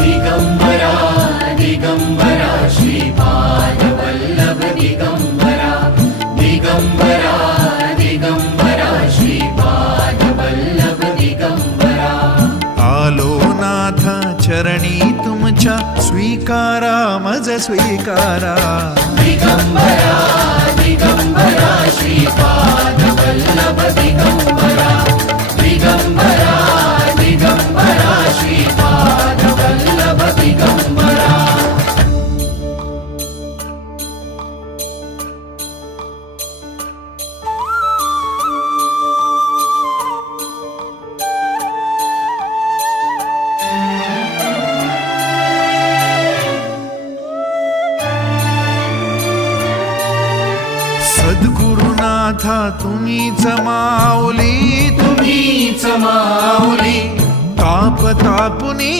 दिगंबरा दिगंबरा श्रीपादवल्लभ दिगंबरा दिगंबरा दिगंबरा श्रीपादवल्लभ दिगंबरा आलो नाथ चरणी तुमच्या स्वीकारा मज स्वीकारा दिगंबरा दिगंबरा श्रीपादवल्लभ दिगंबरा दिगंबरा दिगंबरा श्रीपादवल्लभ दिगंबरा सद्गुरुनाथा तुम्हीच माऊली तुम्हीच माऊली ताप तापुनी